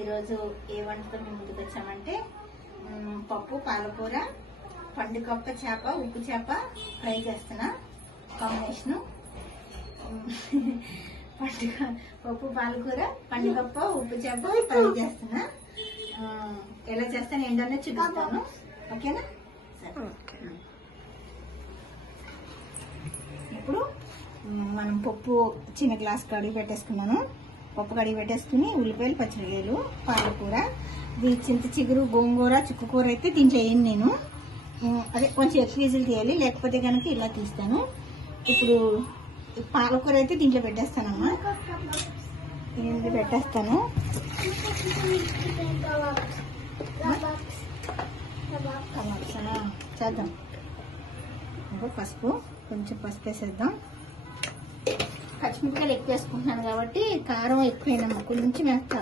ఈరోజు ఏ వంటతో మేము ముందుకు వచ్చామంటే పప్పు పాలకూర పండుగప్ప చేప ఉప్పు చేప ఫ్రై చేస్తున్నా. కాంబినేషను పప్పు పాలకూర పండుగప్ప ఉప్పు చేప ఫ్రై చేస్తున్నా. ఎలా చేస్తాను ఏంటనే చూపిస్తాను. ఓకేనా? ఇప్పుడు మనం పప్పు చిన్న గ్లాస్ కడిగి పెట్టేసుకున్నాను. పప్పు కడిగి పెట్టేసుకుని ఉల్లిపాయలు పచ్చిమిరపకాయలు పాలకూర చింత చిగురు గోంగూర చుక్కకూర అయితే దీంట్లో వేయను నేను. అదే కొంచెం ఎక్కువ విజిల్ తీయాలి, లేకపోతే కనుక ఇలా తీస్తాను. ఇప్పుడు పాలకూర అయితే దీంట్లో పెట్టేస్తానమ్మా. దీంట్లో పెట్టేస్తాను. చేద్దాం. ఇంకా పసుపు కొంచెం పసుపు వేసేద్దాం. పచ్చిమిరపకాయలు ఎక్కువ వేసుకుంటున్నాను కాబట్టి కారం ఎక్కువైనమ్మా, కొంచెం వేస్తా.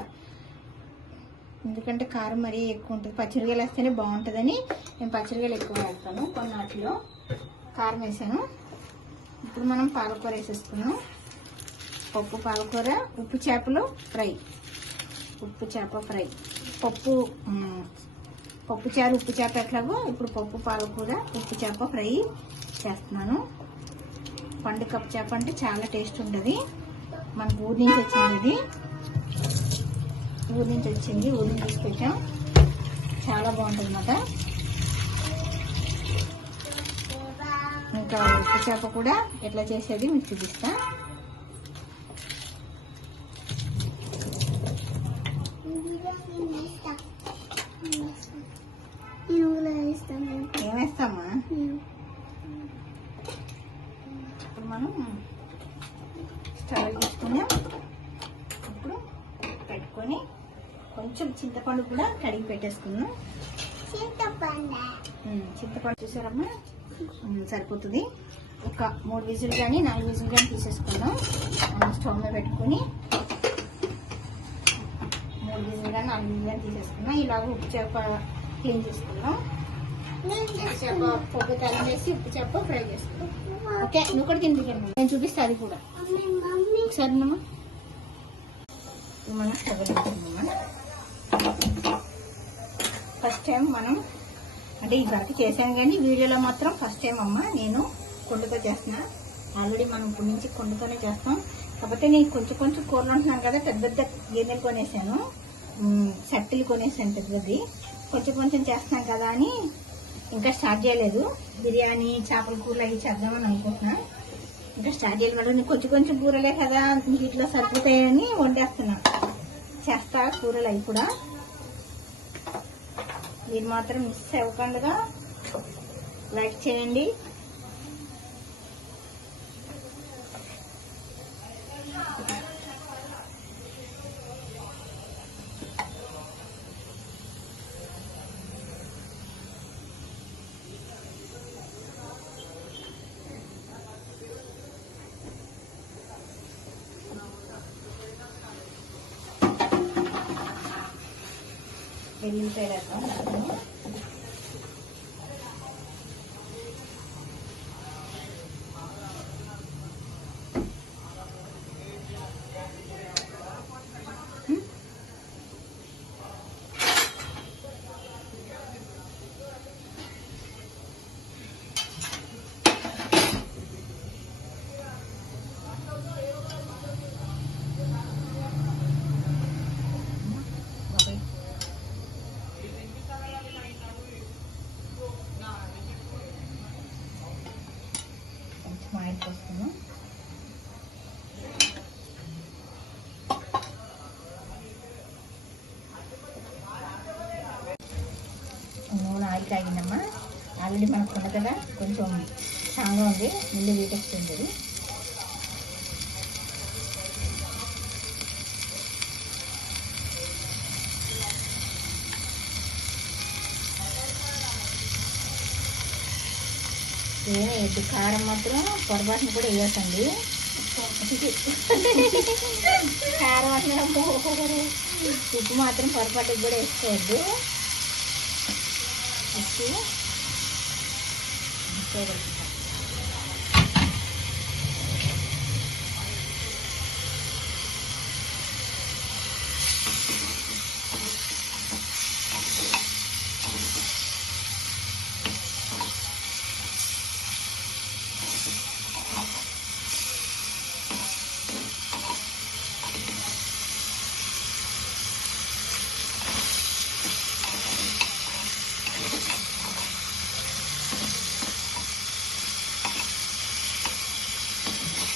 ఎందుకంటే కారం మరీ ఎక్కువ ఉంటుంది. పచ్చిమిరపకాయలు వేస్తేనే బాగుంటుందని నేను పచ్చిమిరపకాయలు ఎక్కువ వేస్తాను. కొన్ని వాటిలో కారం వేసాను. ఇప్పుడు మనం పాలకూర వేసేసుకున్నాం. పప్పు పాలకూర ఉప్పు చేపలు ఫ్రై, ఉప్పు చేప ఫ్రై, పప్పు చారు ఉప్పు చేప ఎట్లాగో ఇప్పుడు పప్పు పాలకూర ఉప్పు చేప ఫ్రై చేస్తున్నాను. పండుగప్ప చేప అంటే చాలా టేస్ట్ ఉంటుంది. మనకు ఊరి నుంచి వచ్చింది, ఊరి నుంచి తీసుకొచ్చాం. చాలా బాగుంటుంది అన్నమాట. ఇంకా ఉప్పు చేప కూడా ఎట్లా చేసేది మీకు చూపిస్తా. ఏమేస్తామా? ఇప్పుడు మనం స్టవ్ తీసుకుని ఇప్పుడు పెట్టుకొని కొంచెం చింతపండు కూడా కడిగి పెట్టేసుకున్నాం. చింతపండు చూసారమ్మా, సరిపోతుంది. ఒక 3 విజిల్ కానీ 4 విజిల్ కానీ తీసేసుకుందాం. మనం స్టవ్ మీద పెట్టుకొని 3 విజిల్ కానీ 4 విజిల్ కానీ తీసేసుకున్నాం. ఇలాగ ఉప్పు చేప క్లీన్ చేసుకుందాం. చేప పప్పు తలం వేసి ఉప్పు చేప ఫ్రై చేసుకుందాం. ఓకే, నువ్వు కూడా తింటున్నాను, నేను చూపిస్తా అది కూడా ఒకసారినమ్మా. మనం స్టవ్ పెట్టుకుందామా. ఫస్ట్ టైం మనం అంటే ఈ వరకు చేసాను కానీ వీడియోలో మాత్రం ఫస్ట్ టైం అమ్మ నేను కుండతో చేస్తున్నా. ఆల్రెడీ మనం ఇప్పటి నుంచి కుండతోనే చేస్తాం. కాకపోతే నేను కొంచెం కొంచెం కూరలు ఉంటున్నాను కదా, పెద్ద పెద్ద గిన్నెలు కొనేసాను, చట్టీలు కొనేసాను పెద్దది. కొంచెం కొంచెం చేస్తున్నాం కదా అని ఇంకా స్టార్ట్ చేయలేదు. బిర్యానీ చేపల కూరలు అవి చేద్దామని అనుకుంటున్నా. ఇంకా స్టార్ట్ చేయలేదు కదా, నేను కొంచెం కొంచెం కూరలే కదా ఇంట్లో సరిపోతాయని వండేస్తున్నా. చేస్తా కూరలు అవి కూడా. మీరు మాత్రం మిస్ అవ్వకుండా లైక్ చేయండి. వెల్లుల్లిపాయలు వేద్దాం. ఆయిల్ పోస్తున్నాం. నూనె ఆయిల్ కాగిందమ్మా. ఆల్రెడీ మనకు ఉన్న కదా కొంచెం స్ట్రాంగ్గా ఉంది, ముందు వీటొస్తుంది. ఏది కారం మాత్రం పొరపాటును కూడా వేయకండి. కారం అట్లా ఉప్పు మాత్రం పొరపాటుకు కూడా వేసుకోవద్దు. ఉప్పు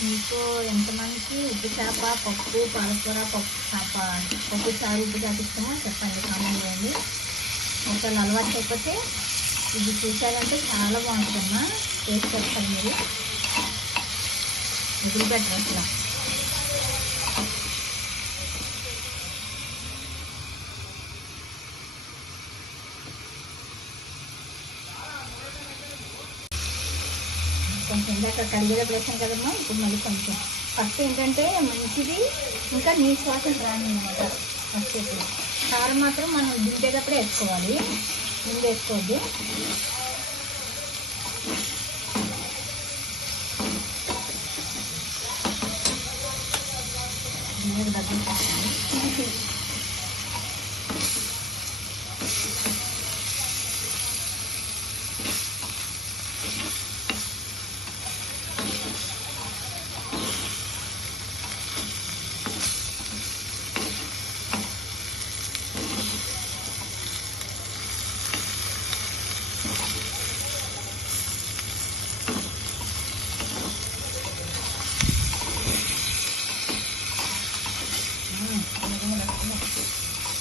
మీకు ఎంతమందికి ఉప్పు చేప పప్పు పాలకూర పప్పు చారు ఉప్పు చేప ఇష్టమో చెప్పండి, కామెంట్ చేయండి. ఒకవేళ అలవాటు అయిపోతే ఇది చూసారంటే చాలా బాగుంటుందమ్మా. టేస్ట్ చేస్తారు మీరు, వదిలిపెట్టరు అసలు. కొంచెం ఇందాక కలిగేటప్పుడు వేసాం కదమ్మా, ఇప్పుడు మళ్ళీ కొంచెం ఫస్ట్ ఏంటంటే మంచిది ఇంకా నీటి వాసన రానిదన్నమాట. ఫస్ట్ ఇప్పుడు కారం మాత్రం మనం దింపేటప్పుడే వేసుకోవాలి, ముందు వేసుకోవద్దు.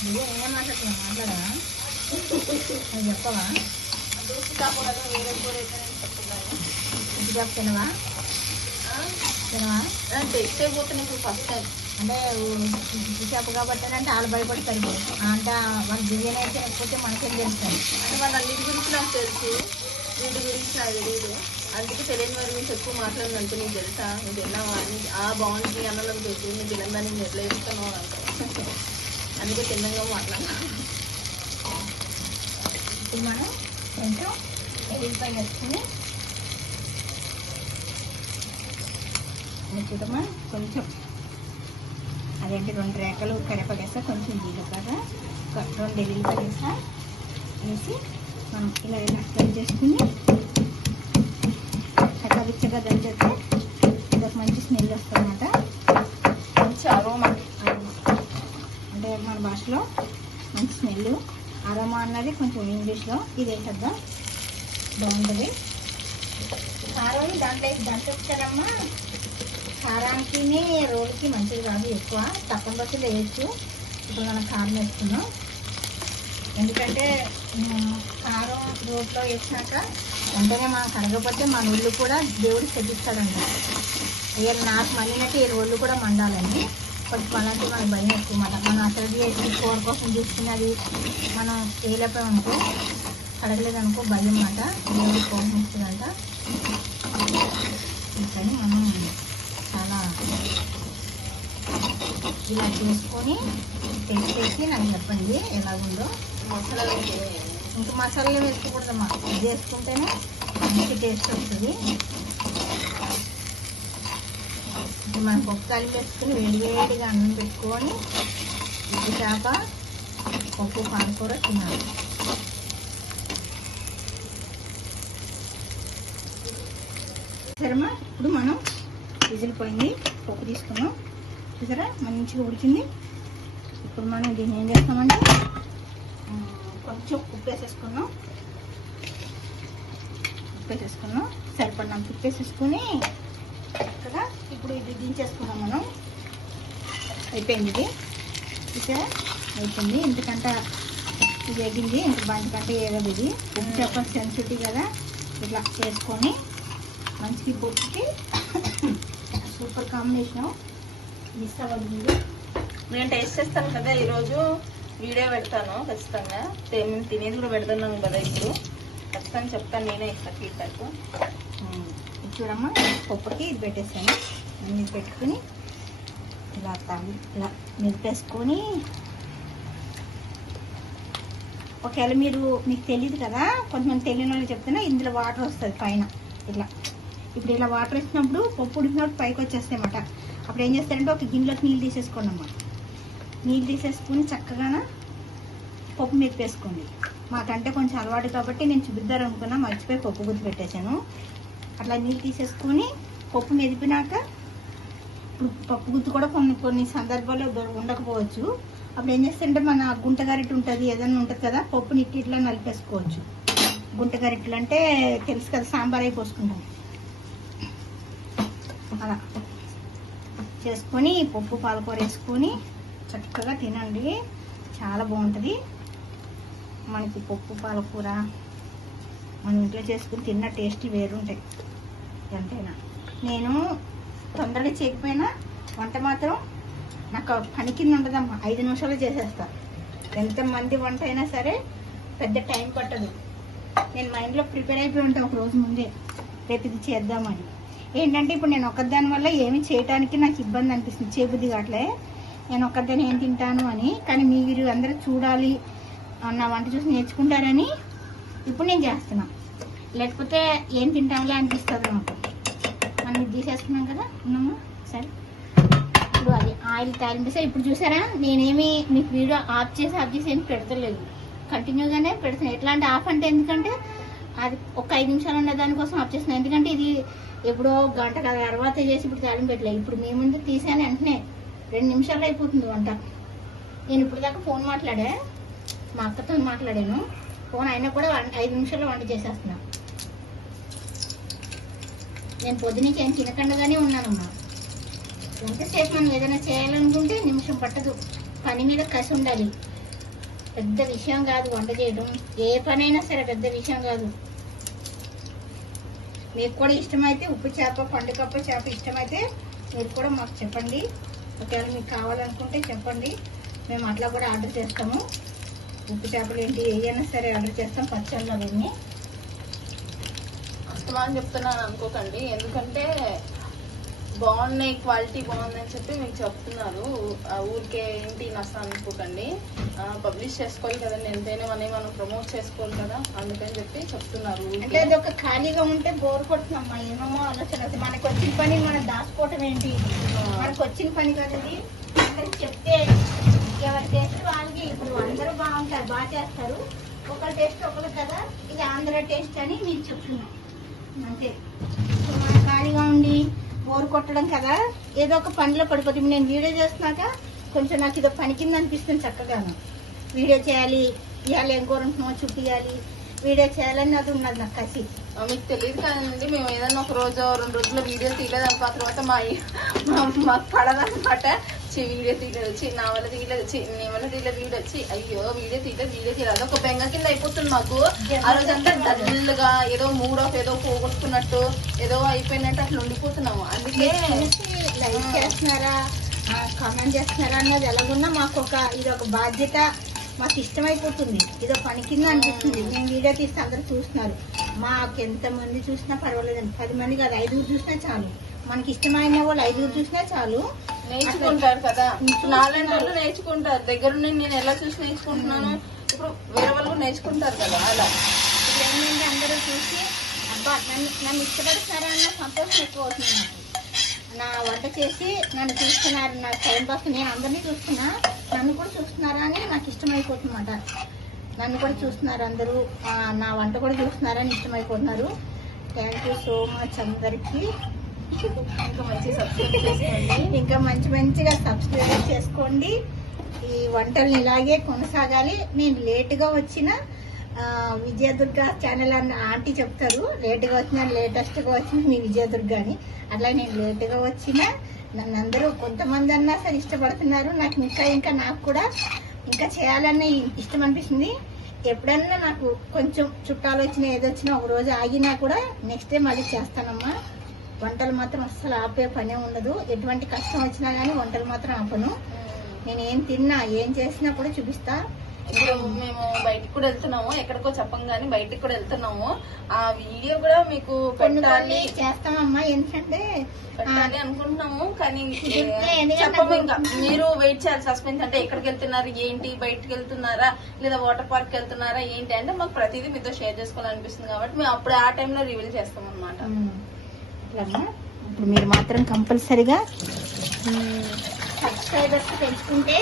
దగ్గర ఏం మాట్లాడుతున్నా, మాట్లాడవా? అది చెప్పవా? ఉప్పు చేప తినవా? తెచ్చేపోతున్నాయి ఇప్పుడు ఫస్ట్ టైం. అంటే ఉప్పు చేప కాబట్టి అంటే వాళ్ళు భయపడతారు. అంటే వాళ్ళు బిర్యానీ అయితే లేకపోతే మనకేం తెలుస్తుంది. అంటే వాళ్ళ అన్నిటి గురించి నాకు తెలుసు, వీటి గురించి నాకు తెలియదు. అందుకే తెలియని వారి గురించి ఎక్కువ మాట్లాడినంటే నీకు తెలుసా, నువ్వు తిన్నావా అని. బాగుంటుంది అన్నందుకు తెలుసు, నువ్వు తినదాన్ని నేను ఎట్లా చెప్తాను అని అంటావు. అందుకే తిన్నంగా మాట్లాడినా. ఇప్పుడు మనం కొంచెం ఎల్లిపాయ వేసుకుని చూడమ్మా, కొంచెం అదేంటి 2 రేఖలు కరివేపాకు వేస్తా, కొంచెం జీలకర్ర, 2 ఎల్లిపాయలు వేస్తా. వేసి మనం ఇలా దంచేసుకుని చక్కగా దంచేస్తే ఇదొక మంచి స్మెల్ వస్తుంది అన్నమాట. మంచి అరోమా అంటే మన భాషలో మంచి స్మెల్. అరోమా అన్నది కొంచెం ఇంగ్లీష్లో, ఇది వేసేద్దాం, బాగుంటుంది. కారం దాంట్లో దంచొచ్చారమ్మా. కారానికి రోలుకి మంచిది కాదు, ఎక్కువ తక్కువ బస్సులు వేయచ్చు. ఇప్పుడు మనం కారం వేస్తున్నాం, ఎందుకంటే కారం రోట్లో వేసినాక వెంటనే మనం కరగకపోతే మన ఒళ్ళు కూడా దేవుడు చెల్లిస్తాడంట. ఇక నాకు మండినట్టు ఈ రోళ్ళు కూడా మండాలండి. కొంచెం అలాంటివి మనకు భయం ఎక్కువ అన్నమాట. మనం అసలు చేసి కూర కోసం తీసుకున్నది మనం వేయలేకపోయామనుకో, కడగలేదనుకో భయం అన్నమాట, దేవుడు కోపం వస్తుందంట. కానీ మనం చాలా ఇలా చేసుకొని టేస్ట్ చేసి నాకు చెప్పండి ఎలాగుందో. మసాలా ఇంకా మసాలాలు వేసుకోకూడదమ్మా, ఇది వేసుకుంటేనే మంచి టేస్ట్ వస్తుంది. ఇప్పుడు మనం పప్పు కలిపి వేసుకుని వేడివేడిగా అన్నం పెట్టుకొని ఉప్పు చేప పప్పు పాలకూర తినాలి. సరేమ్మా, ఇప్పుడు మనం విజిల్ పోయింది, పప్పు తీసుకున్నాం చూసారా, మంచిగా ఉడికింది. ఇప్పుడు మనం దీన్ని ఏం చేస్తామంటే కొంచెం ఉప్పు వేసేసుకున్నాం, సరిపడినంత ఉప్పు వేసేసుకుని కదా ఇప్పుడు ఇది దించేసుకున్నాం మనం. అయిపోయింది ఇది, చూసారా అయిపోయింది. ఎందుకంటే ఇది ఎగింది, ఇంక బంటికంటే ఏగదు. ఇది ఉప్పు చేప సెన్సిటివ్ కదా, ఇట్లా వేసుకొని మంచిగా పప్పుకి సూపర్ కాంబినేషన్. మిస్ అవ్వదు. నేను టేస్ట్ చేస్తాను కదా ఈరోజు, వీడియో పెడతాను ఖచ్చితంగా. మేము తినేది కూడా పెడుతున్నాం కదా ఇప్పుడు, ఖచ్చితంగా చెప్తాను, నేనే ఇస్తాను ఫీడ్బ్యాక్. చూడమ్మా, పప్పుకి ఇది పెట్టేస్తాను, అన్నీ పెట్టుకుని ఇలా ఇలా నిలిపేసుకొని, ఒకవేళ మీకు తెలియదు కదా, కొంతమంది తెలియని వాళ్ళు చెప్తున్నా, ఇందులో వాటర్ వస్తుంది పైన ఇట్లా. ఇప్పుడు ఇలా వాటర్ వేసినప్పుడు పప్పు ఉడికినప్పుడు పైకి వచ్చేస్తాయి అన్నమాట. అప్పుడు ఏం చేస్తారంటే ఒక గిన్నెలోకి నీళ్ళు తీసేసుకోండి అమ్మా. నీళ్ళు తీసేసుకుని చక్కగా పప్పు మెప్పేసుకోండి. మాకంటే కొంచెం అలవాటు కాబట్టి నేను చూపిద్దారు అనుకున్నా, మర్చిపోయి పప్పు గుర్తు పెట్టేశాను. అట్లా నీళ్ళు తీసేసుకొని పప్పు మెదిపినాక, ఇప్పుడు పప్పు గుత్తి కూడా కొన్ని సందర్భాల్లో ఉండకపోవచ్చు. అప్పుడు ఏం చేస్తారంటే మన గుంట గరిటె ఉంటుంది, ఏదైనా ఉంటుంది కదా, పప్పుని ఇట్లా నలిపేసుకోవచ్చు. గుంట గరిటెలు అంటే తెలుసు కదా, సాంబార్ అయి పోసుకుంటాం అలా. చేసుకొని పప్పు పాలకూర వేసుకొని చక్కగా తినండి, చాలా బాగుంటుంది. మనకి పప్పు పాలకూర మనం ఇంట్లో చేసుకుని తిన్న టేస్ట్ వేరుంటాయి ఎంతైనా. నేను తొందరగా చేయకపోయినా వంట మాత్రం నాకు పని కింద ఉండదమ్మా, 5 నిమిషాలు చేసేస్తా. ఎంతమంది వంట అయినా సరే పెద్ద టైం పట్టదు. నేను మైండ్లో ప్రిపేర్ అయిపోయి ఉంటాను ఒక రోజు ముందే, రేపు ఇది చేద్దామని. ఏంటంటే ఇప్పుడు నేను ఒక్కదాని వల్ల ఏమి చేయడానికి నాకు ఇబ్బంది అనిపిస్తుంది, చేయబుద్ధి కావట్లే. నేను ఒక్కదాన్ని ఏం తింటాను అని. కానీ మీరు అందరూ చూడాలి, నా వంట చూసి నేర్చుకుంటారని ఇప్పుడు నేను చేస్తున్నా. లేకపోతే ఏం తింటాంలే అనిపిస్తుంది నాకు. మనం ఇది తీసేసుకున్నాం కదా, ఉన్నామా సరే. ఇప్పుడు అది ఆయిల్ తాలింపేసా. ఇప్పుడు చూసారా, నేనేమి మీకు వీడియో ఆఫ్ చేసి ఏమి పెడతలేదు, కంటిన్యూగానే పెడుతున్నాను. ఎట్లా అంటే ఆఫ్ అంటే ఎందుకంటే అది ఒక 5 నిమిషాలు ఉన్న దానికోసం ఆఫ్ చేస్తున్నాను. ఎందుకంటే ఇది ఎప్పుడో గంట తర్వాత చేసి ఇప్పుడు తాలింపు పెట్టలేదు. ఇప్పుడు మీ ముందు తీసాను వెంటనే 2 నిమిషాలు అయిపోతుంది వంట. నేను ఇప్పుడు దాకా ఫోన్ మాట్లాడా, మా అక్కతో మాట్లాడాను. ఫోన్ అయినా కూడా 5 నిమిషాల్లో వంట చేసేస్తున్నా. నేను పొద్దునుంచి ఏం తినకుండానే ఉన్నానమ్మా. ఎంతసేపు మనం ఏదైనా చేయాలనుకుంటే నిమిషం పట్టదు. పని మీద కసి ఉండాలి. పెద్ద విషయం కాదు వంట చేయడం, ఏ పనైనా సరే పెద్ద విషయం కాదు. మీకు కూడా ఇష్టమైతే ఉప్పు చేప, పండుకప్ప చేప ఇష్టమైతే మీరు కూడా మాకు చెప్పండి. ఒకవేళ మీకు కావాలనుకుంటే చెప్పండి, మేము అట్లా కూడా ఆర్డర్ చేస్తాము. ఉప్పు చేపలు ఏంటి ఏదైనా సరే ఆర్డర్ చేస్తాం, పచ్చళ్ళు అవన్నీ. కష్టమని చెప్తున్నాను అనుకోకండి, ఎందుకంటే బాగున్నాయి, క్వాలిటీ బాగుందని చెప్పి మీకు చెప్తున్నారు. ఊరికే ఏంటి నష్టం అనుకోకండి. పబ్లిష్ చేసుకోవాలి కదండి, ఎంతైనా మనం ప్రమోట్ చేసుకోవాలి కదా, అందుకని చెప్పి చెప్తున్నారు. అంటే అది ఒక ఖాళీగా ఉంటే బోర్ కొడుతుందమ్మా, ఏమేమో ఆలోచన. మనకు వచ్చిన పని మనం దాచుకోవటం ఏంటి, మనకు వచ్చిన పని కదండి. అందరికి చెప్తే ఎవరి టేస్ట్ వాళ్ళకి. ఇప్పుడు అందరూ బాగుంటారు, బాగా చేస్తారు. ఒకరి టేస్ట్ ఒకరు కదా, ఇది ఆంధ్ర టేస్ట్ అని మీకు చెప్తున్నాం అంతే. మనం ఖాళీగా ఉండి బోర్ కొట్టడం కదా, ఏదో ఒక పనిలో పడిపోతుంది. నేను వీడియో చేస్తున్నాక కొంచెం నాకు ఇదో పని కింద అనిపిస్తుంది. చక్కగాను వీడియో చేయాలి, ఇవాళ ఏం కోరుకుంటున్నామో చూపించాలి, వీడియో చేయాలని అది ఉన్నది నాకు కసి. మీకు తెలియదు కాదండి, మేము ఏదైనా ఒక రోజు 2 రోజుల్లో వీడియో తీయలేదు అనుకో, ఆ తర్వాత మాకు పడదనమాట. వీడియో తీయలేదు, నా వల్ల తీయలేదు, నీ వల్ల తీయలేదు, వీడియో వచ్చి అయ్యో వీడియో తీయలేదు, ఒక బెంగ కింద అయిపోతుంది మాకు. ఆ రోజంతా డల్గా ఏదో మూడ్ ఆఫ్, ఏదో పోగొట్టుకున్నట్టు, ఏదో అయిపోయినట్టు అట్లా ఉండిపోతున్నాము. అందుకే లైక్ చేస్తున్నారా, కామెంట్ చేస్తున్నారా అన్నది ఎలాగున్నా మాకు ఇది ఒక బాధ్యత, మాకు ఇష్టమైపోతుంది. ఇదో పని కింద అనిపిస్తుంది. నేను వీడియో తీస్తే అందరూ చూస్తున్నారు, మాకు ఎంతమంది చూసినా పర్వాలేదండి. 10 మంది కాదు, 5 చూసినా చాలు. మనకి ఇష్టమైన వాళ్ళు 5 చూసినా చాలు. నేర్చుకుంటారు కదా, నాలుగు వాళ్ళు నేర్చుకుంటారు. దగ్గరుండి నేను ఎలా చూసి నేర్చుకుంటున్నాను, ఇప్పుడు వేరే వాళ్ళు కూడా నేర్చుకుంటారు కదా. అలా ఇప్పుడు ఏంటంటే అందరూ చూసి అబ్బా నన్ను ఇష్టపడుతున్నారా అన్న సంతోషం ఎక్కువ అవుతుంది నాకు. నా వంట చేసి నన్ను చూస్తున్నారు, నా టైం పాస్. నేను అందరినీ చూస్తున్నా, నన్ను కూడా చూస్తున్నారా అని నాకు ఇష్టమైపోతుందన్నమాట. నన్ను కూడా చూస్తున్నారు అందరూ, నా వంట కూడా చూస్తున్నారని ఇష్టమైపోతున్నారు. థ్యాంక్ యూ సో మచ్ అందరికీ. ఇంకా మంచిగా సబ్స్క్రైబ్ చేసుకోండి. ఈ వంటల్ని ఇలాగే కొనసాగాలి. నేను లేటుగా వచ్చిన విజయదుర్గ ఛానల్ అన్న ఆంటీ చెప్తారు, లేటుగా వచ్చిన లేటెస్ట్గా వచ్చిన మీ విజయదుర్గ అని. అట్లా నేను లేటుగా వచ్చిన నన్ను అందరూ కొంతమంది అన్నా సరే ఇష్టపడుతున్నారు. నాకు ఇంకా నాకు కూడా ఇంకా చేయాలన్న ఇష్టం అనిపిస్తుంది. ఎప్పుడన్నా నాకు కొంచెం చుట్టాలు వచ్చినా ఏదొచ్చినా ఒక రోజు ఆగినా కూడా నెక్స్ట్ డే మళ్ళీ చేస్తానమ్మా. వంటలు మాత్రం అస్సలు ఆపే పనే ఉండదు. ఎటువంటి కష్టం వచ్చినా కానీ వంటలు మాత్రం ఆపను. నేను ఏం తిన్నా ఏం చేసినా కూడా చూపిస్తా. ఇప్పుడు మేము బయటికి కూడా వెళ్తున్నాము, ఎక్కడికో చెప్పం కానీ బయటికి కూడా వెళ్తున్నాము. ఆ వీడియో కూడా మీకు పెట్టాలి చేస్తామమ్మా, ఎందుకంటే పెట్టాలి అనుకుంటున్నాము. కానీ చెప్పము, ఇంకా మీరు వెయిట్ చేయాలి. సస్పెన్స్ అంటే ఎక్కడికి వెళ్తున్నారు ఏంటి, బయటకు వెళ్తున్నారా లేదా వాటర్ పార్క్ వెళ్తున్నారా ఏంటి అంటే మాకు ప్రతిదీ మీతో షేర్ చేసుకోవాలనిపిస్తుంది కాబట్టి మేము అప్పుడు ఆ టైంలో రివీల్ చేస్తాం అనమాట. ఇప్పుడు మీరు మాత్రం కంపల్సరిగా సబ్స్క్రైబర్స్ పెంచుకుంటే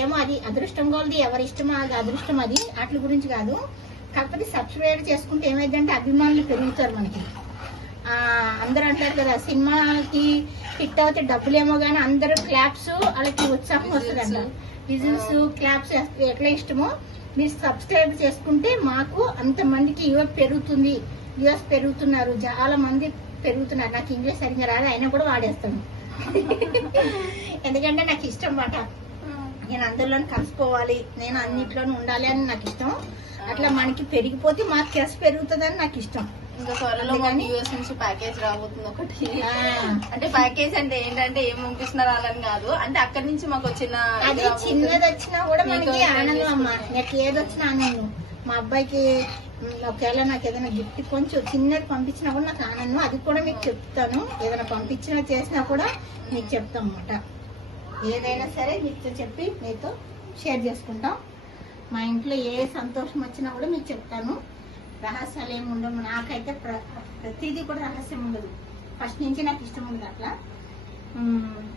ఏమో అది అదృష్టం కొలది, ఎవరి ఇష్టమో అది అదృష్టం. అది వాటి గురించి కాదు. కాకపోతే సబ్స్క్రైబ్ చేసుకుంటే ఏమైందంటే అభిమానులు పెరుగుతారు మనకి. అందరూ అంటారు కదా, సినిమాకి హిట్ అవుతే డబ్బులేమో కానీ అందరూ క్లాప్స్ వాళ్ళకి ఉత్సాహం వస్తుందంట. విజిల్స్ క్లాప్స్ ఎట్లా ఇష్టమో మీరు సబ్స్క్రైబ్ చేసుకుంటే మాకు అంతమందికి యూఎస్ పెరుగుతున్నారు, చాలా మంది పెరుగుతున్నారు. నాకు ఇంగ్లీష్ సరిగ్గా రాదు, అయినా కూడా వాడేస్తాను. ఎందుకంటే నాకు ఇష్టం మాట. నేను అందులో కలిసిపోవాలి, నేను అన్నిట్లోనూ ఉండాలి అని నాకు ఇష్టం. అట్లా మనకి పెరిగిపోతే మాకు కెస్ పెరుగుతుందని నాకు ఇష్టం. ఇంకా త్వరలో మాకు యూఎస్ నుంచి ప్యాకేజ్ రాబోతుంది ఒకటి. అంటే ప్యాకేజ్ అంటే ఏంటంటే ఏం పంపిస్తున్నారు అలాని కాదు, అంటే అక్కడి నుంచి మాకు వచ్చిన అది చిన్నది వచ్చినా కూడా మనకి ఆనందం అమ్మా. నాకు ఏది వచ్చినా ఆనందం. మా అబ్బాయికి ఒకవేళ నాకు ఏదైనా గిఫ్ట్ కొంచెం చిన్నది పంపించినా కూడా నాకు ఆనందం. అది కూడా మీకు చెప్తాను. ఏదైనా పంపించినా చేసినా కూడా మీకు చెప్తాం అన్నమాట. ఏదైనా సరే మీతో చెప్పి మీతో షేర్ చేసుకుంటాం. మా ఇంట్లో ఏ సంతోషం వచ్చినా కూడా మీకు చెప్తాను. రహస్యాలు ఏమి ఉండవు. నాకైతే ప్రతిదీ కూడా రహస్యం ఉండదు. ఫస్ట్ నుంచి నాకు ఇష్టం ఉండదు అట్లా.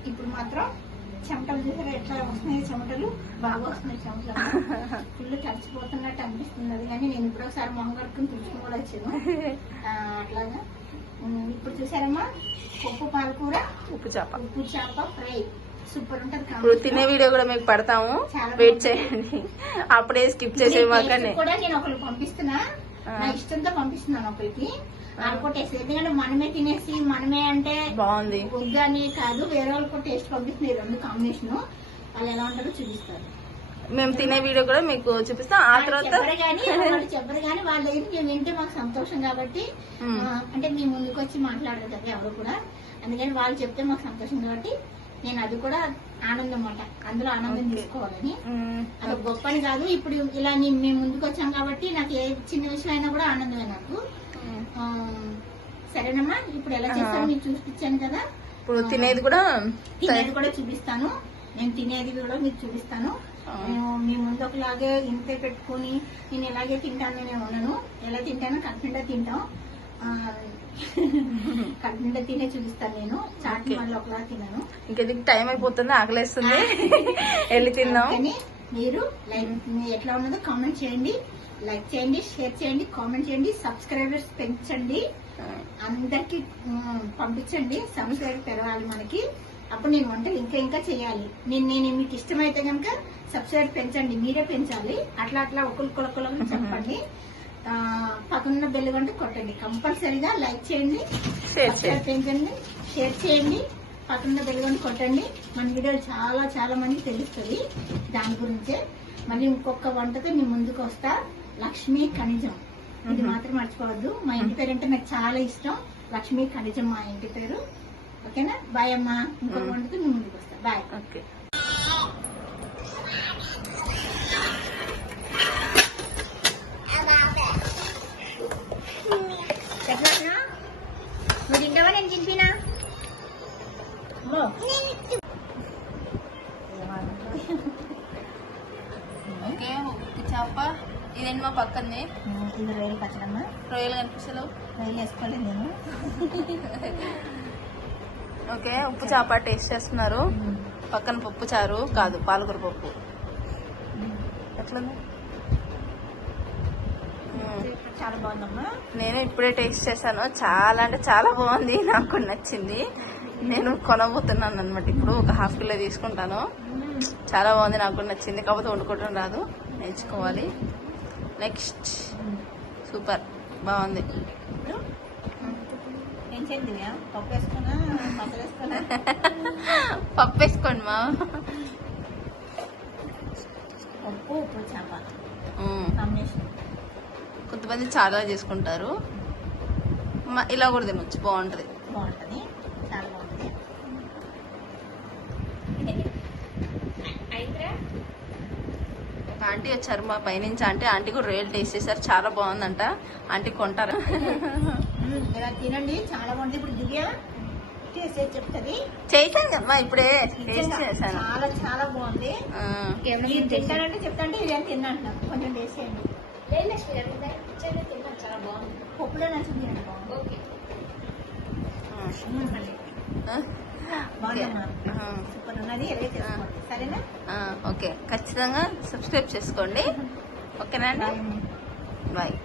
ఇప్పుడు మాత్రం చెమటలు చూసారా ఎట్లా వస్తున్నాయి, చెమటలు బాగా వస్తున్నాయి. చెమటలు ఫుల్ తడిచిపోతున్నట్టు అనిపిస్తుంది. అది కానీ నేను ఇప్పుడు ఒకసారి మొహం కడుక్కుని తుడుచుకుని కూడా వచ్చాను అట్లాగా. ఇప్పుడు చూసారమ్మా పప్పు పాలకూర, ఉప్పు చేప ఫ్రై సూపర్ ఉంటది. ఇప్పుడు తినే వీడియో కూడా మీకు పడతాము, వెయిట్ చేయండి. అప్పుడే స్కిప్ చేసే కూడా నేను ఒకరికి పంపిస్తున్నా, నా ఇష్టంతో పంపిస్తున్నాను ఒకరికి. అనుకోటేసి ఎందుకంటే మనమే తినేసి మనమే అంటే బాగుంది వద్దని కాదు, వేరే వాళ్ళకి టేస్ట్ పంపిస్తున్నాయి. రెండు కాంబినేషన్ వాళ్ళు ఎలా ఉంటారో చూపిస్తారు. మేము తినే వీడియో కూడా మీకు చూపిస్తాం. ఆ తర్వాత చెప్పరు కానీ వాళ్ళ దగ్గర మేము వింటే మాకు సంతోషం కాబట్టి, అంటే మీ ముందుకు వచ్చి మాట్లాడరు కదా ఎవరు కూడా. అందుకని వాళ్ళు చెప్తే మాకు సంతోషం కాబట్టి నేను అది కూడా ఆనందం అన్నమాట. అందులో ఆనందం తీసుకోవాలని. అది గొప్ప అని కాదు. ఇప్పుడు ఇలా మేము ముందుకు వచ్చాం కాబట్టి నాకు ఏ చిన్న విషయం అయినా కూడా ఆనందమే నాకు. సరేనమ్మా, ఇప్పుడు ఎలా చేస్తాను మీకు చూపించాను కదా. ఇప్పుడు తినేది కూడా చూపిస్తాను. నేను తినేది కూడా మీకు చూపిస్తాను. నేను మీ ముందు ఒకలాగే ఇంతే పెట్టుకుని నేను ఎలాగే తింటాను నేను ఉండను. ఎలా తింటానో కడుపునిండా తింటాం. కడుపునిండా తినే చూపిస్తాను నేను. చాటి మళ్ళీ ఒకలా తిన్నాను. ఇంకెది టైం అయిపోతుంది, ఆకలేస్తుంది, వెళ్ళి తిందాం. కానీ మీరు ఎట్లా ఉన్నదో కామెంట్ చేయండి, లైక్ చేయండి, షేర్ చేయండి, కామెంట్ చేయండి, సబ్స్క్రైబర్స్ పెంచండి, అందరికి పంపించండి. సబ్స్క్రైబర్ పెరగాలి మనకి. అప్పుడు నేను వంటలు ఇంకా ఇంకా చేయాలి. నేను మీకు ఇష్టమైతే కనుక సబ్స్క్రైబర్ పెంచండి, మీరే పెంచాలి. అట్లా అట్లా ఒకరికొకరు చెప్పండి. పక్కన బెల్ గంట కొట్టండి. కంపల్సరీగా లైక్ చేయండి, సబ్స్క్రైబ్ పెంచండి, షేర్ చేయండి, పక్కన బెల్ గంట కొట్టండి. మన వీడియోలు చాలా చాలా మందికి తెలుస్తుంది దాని గురించే. మళ్ళీ ఇంకొక వంటతో నేను ముందుకు వస్తా. లక్ష్మీ ఖనిజం, ఇది మాత్రం మర్చిపోవద్దు. మా ఇంటి పేరు అంటే నాకు చాలా ఇష్టం. లక్ష్మీ ఖనిజం మా ఇంటి పేరు. ఓకేనా? బాయ్ అమ్మా. ఇంకొక వంటతో నేను ముందుకు వస్తా. బాయ్. ఓకే. చెప్పనా నువ్వు తింటావా నేను తింపినా? ఓకే, ఉప్పు చేప ఇదేంటి మా పక్కనే. ఇది రొయ్యలు పచ్చడమ్మా. రొయ్యలు కనిపిస్తలేవు, రొయ్యలు వేసుకోలేదు నేను. ఓకే, ఉప్పు చేప టేస్ట్ చేస్తున్నారు. పక్కన పప్పు చారు కాదు, పాలకూర పప్పు. ఎట్లుంది? చాలా బాగుందమ్మా. నేను ఇప్పుడే టేస్ట్ చేశాను. చాలా అంటే చాలా బాగుంది, నాకు నచ్చింది. నేను కొనబోతున్నాను అనమాట. ఇప్పుడు ఒక ½ కిలో తీసుకుంటాను. చాలా బాగుంది, నాకు నచ్చింది. కాకపోతే వండుకోవడం రాదు, నేర్చుకోవాలి. నెక్స్ట్ సూపర్ బాగుంది. ఏం చేయండి? పప్పు వేసుకున్నా, మసాలా వేసుకున్నా. పప్పు వేసుకోండి మా. పప్పు ఉప్పు చేప కాంబినేషన్. కొంతమంది చాలా చేసుకుంటారు, ఇలా కూడా తినొచ్చు, బాగుంటది. బాగుంటది, చాలా బాగుంటుంది. ఆంటీ వచ్చారు మా పైనుంచి. ఆంటీ కూడా రొయ్యలు టేస్ట్ చేశారు, చాలా బాగుందంట. ఆంటీ కొంటారా? ఇలా తినండి, చాలా బాగుంది. ఇప్పుడు దివ్య టేస్ట్ చెప్తుంది. చేశాను కదమ్మా, ఇప్పుడే టేస్ట్ చేశాను. చాలా చాలా బాగుంది. తింటానంటే చెప్తాంటే ఇది తిన్నా అంటున్నా. కొంచెం టేస్ట్ చేయండి. తింటాను, చాలా బాగుంది. పప్పులో నచ్చింది అండి, బాగుంది. సూపర్ ఉన్నది. సరేనా? ఓకే, ఖచ్చితంగా సబ్స్క్రైబ్ చేసుకోండి. ఓకేనా అండి? బాయ్.